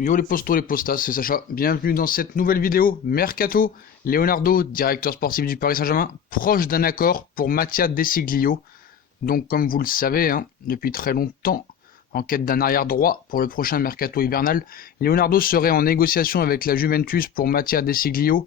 Yo les postos, les postas, c'est Sacha. Bienvenue dans cette nouvelle vidéo. Mercato, Leonardo, directeur sportif du Paris Saint-Germain, proche d'un accord pour Mattia Desiglio. Donc comme vous le savez, depuis très longtemps, en quête d'un arrière droit pour le prochain mercato hivernal, Leonardo serait en négociation avec la Juventus pour Mattia Desiglio.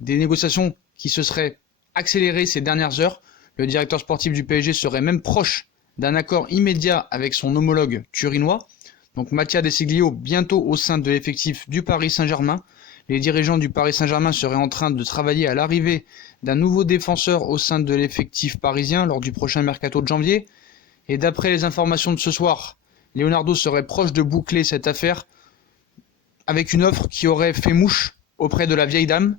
Des négociations qui se seraient accélérées ces dernières heures. Le directeur sportif du PSG serait même proche d'un accord immédiat avec son homologue turinois. Donc Mattia Desiglio bientôt au sein de l'effectif du Paris Saint-Germain. Les dirigeants du Paris Saint-Germain seraient en train de travailler à l'arrivée d'un nouveau défenseur au sein de l'effectif parisien lors du prochain mercato de janvier. Et d'après les informations de ce soir, Leonardo serait proche de boucler cette affaire avec une offre qui aurait fait mouche auprès de la vieille dame.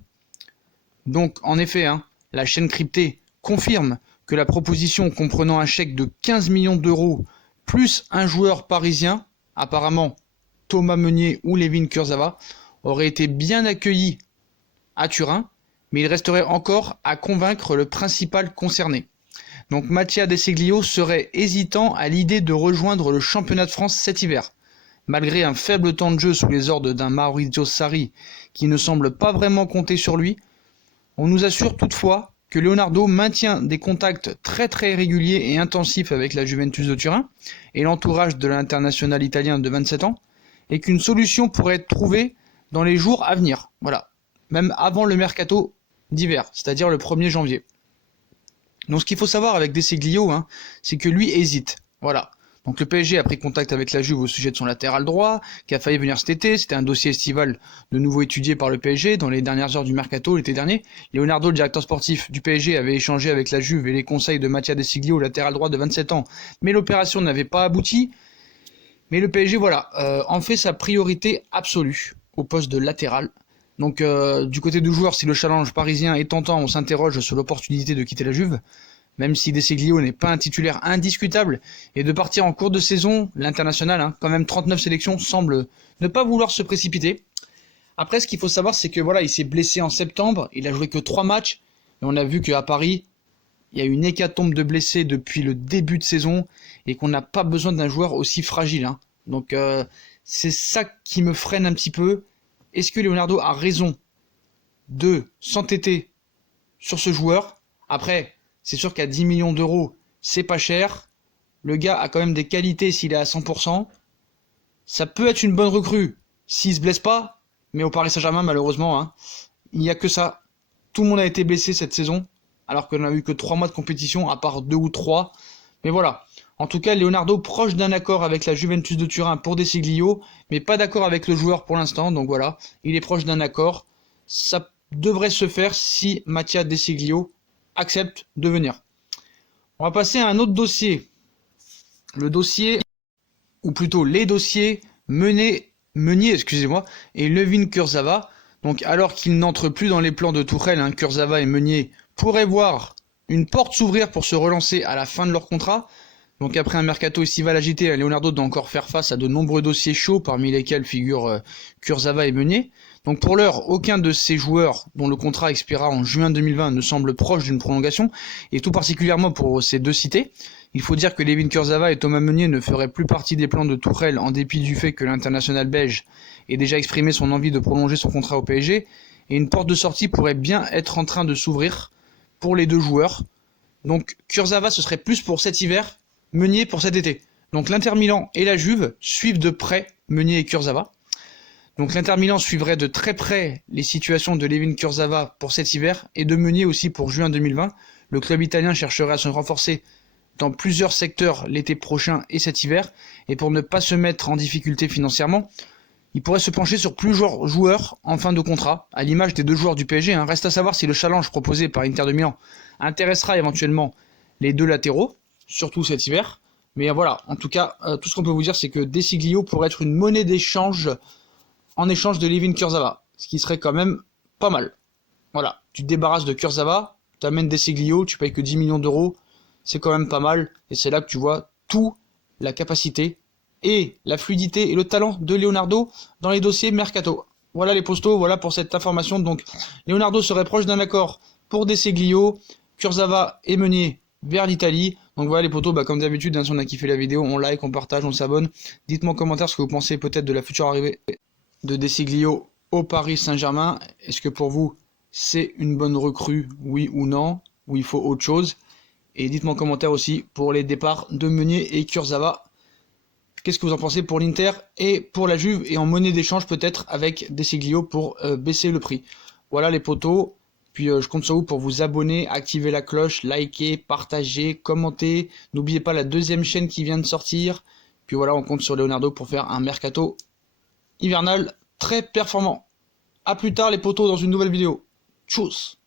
Donc en effet, la chaîne cryptée confirme que la proposition comprenant un chèque de 15 millions d'euros plus un joueur parisien, apparemment Thomas Meunier ou Layvin Kurzawa, aurait été bien accueilli à Turin, mais il resterait encore à convaincre le principal concerné. Donc Mattia Desiglio serait hésitant à l'idée de rejoindre le championnat de France cet hiver. Malgré un faible temps de jeu sous les ordres d'un Maurizio Sarri qui ne semble pas vraiment compter sur lui, on nous assure toutefois que Leonardo maintient des contacts très réguliers et intensifs avec la Juventus de Turin et l'entourage de l'international italien de 27 ans, et qu'une solution pourrait être trouvée dans les jours à venir, voilà, même avant le mercato d'hiver, c'est-à-dire le 1er janvier. Donc ce qu'il faut savoir avec Desiglio, c'est que lui hésite, voilà. Donc le PSG a pris contact avec la Juve au sujet de son latéral droit, qui a failli venir cet été. C'était un dossier estival de nouveau étudié par le PSG dans les dernières heures du mercato l'été dernier. Leonardo, le directeur sportif du PSG, avait échangé avec la Juve et les conseils de Mattia Desiglio, latéral droit de 27 ans, mais l'opération n'avait pas abouti. Mais le PSG, en fait sa priorité absolue au poste de latéral. Donc du côté du joueur, si le challenge parisien est tentant, on s'interroge sur l'opportunité de quitter la Juve. Même si Desiglio n'est pas un titulaire indiscutable, et de partir en cours de saison, l'international, quand même 39 sélections, semble ne pas vouloir se précipiter. Après, ce qu'il faut savoir, c'est que il s'est blessé en septembre, il a joué que 3 matchs, et on a vu qu'à Paris, il y a une hécatombe de blessés depuis le début de saison, et qu'on n'a pas besoin d'un joueur aussi fragile. Donc c'est ça qui me freine un petit peu. Est-ce que Leonardo a raison de s'entêter sur ce joueur? Après, c'est sûr qu'à 10 millions d'euros, c'est pas cher. Le gars a quand même des qualités s'il est à 100%. Ça peut être une bonne recrue s'il se blesse pas. Mais au Paris Saint-Germain, malheureusement, il n'y a que ça. Tout le monde a été blessé cette saison. Alors qu'on n'a eu que 3 mois de compétition, à part 2 ou 3. Mais voilà. En tout cas, Leonardo proche d'un accord avec la Juventus de Turin pour Desiglio. Mais pas d'accord avec le joueur pour l'instant. Donc voilà, il est proche d'un accord. Ça devrait se faire si Mattia Desiglio accepte de venir. On va passer à un autre dossier. Le dossier, ou plutôt les dossiers Meunier, et Layvin Kurzawa. Donc alors qu'ils n'entrent plus dans les plans de Tuchel, Kurzawa et Meunier pourraient voir une porte s'ouvrir pour se relancer à la fin de leur contrat. Donc après un mercato estival agité, Leonardo doit encore faire face à de nombreux dossiers chauds, parmi lesquels figurent Kurzawa et Meunier. Donc pour l'heure, aucun de ces joueurs dont le contrat expirera en juin 2020 ne semble proche d'une prolongation, et tout particulièrement pour ces deux cités. Il faut dire que Layvin Kurzawa et Thomas Meunier ne feraient plus partie des plans de Tuchel en dépit du fait que l'international belge ait déjà exprimé son envie de prolonger son contrat au PSG, et une porte de sortie pourrait bien être en train de s'ouvrir pour les deux joueurs. Donc Kurzawa ce serait plus pour cet hiver, Meunier pour cet été. Donc l'Inter Milan et la Juve suivent de près Meunier et Kurzawa. Donc l'Inter Milan suivrait de très près les situations de Layvin Kurzawa pour cet hiver et de Meunier aussi pour juin 2020. Le club italien chercherait à se renforcer dans plusieurs secteurs l'été prochain et cet hiver. Et pour ne pas se mettre en difficulté financièrement, il pourrait se pencher sur plusieurs joueurs en fin de contrat, à l'image des deux joueurs du PSG. Reste à savoir si le challenge proposé par Inter de Milan intéressera éventuellement les deux latéraux, surtout cet hiver. Mais voilà, en tout cas, tout ce qu'on peut vous dire, c'est que Desiglio pourrait être une monnaie d'échange en échange de Layvin Kurzawa, ce qui serait quand même pas mal. Voilà, tu te débarrasses de Kurzawa, tu amènes Desiglio, tu payes que 10 millions d'euros, c'est quand même pas mal, et c'est là que tu vois tout la capacité et la fluidité et le talent de Leonardo dans les dossiers mercato. Voilà les postos, voilà pour cette information. Donc Leonardo serait proche d'un accord pour Desiglio, Kurzawa et Meunier vers l'Italie. Donc voilà les potos, comme d'habitude, si on a kiffé la vidéo, on like, on partage, on s'abonne. Dites-moi en commentaire ce que vous pensez peut-être de la future arrivée de De Sciglio au Paris Saint-Germain. Est-ce que pour vous, c'est une bonne recrue, oui ou non, ou il faut autre chose? Et dites-moi en commentaire aussi pour les départs de Meunier et Kurzawa. Qu'est-ce que vous en pensez pour l'Inter et pour la Juve, et en monnaie d'échange peut-être avec De Sciglio pour baisser le prix. Voilà les potos. Puis je compte sur vous pour vous abonner, activer la cloche, liker, partager, commenter. N'oubliez pas la deuxième chaîne qui vient de sortir. Puis voilà, on compte sur Leonardo pour faire un mercato hivernal très performant. A plus tard les potos dans une nouvelle vidéo. Tchuss!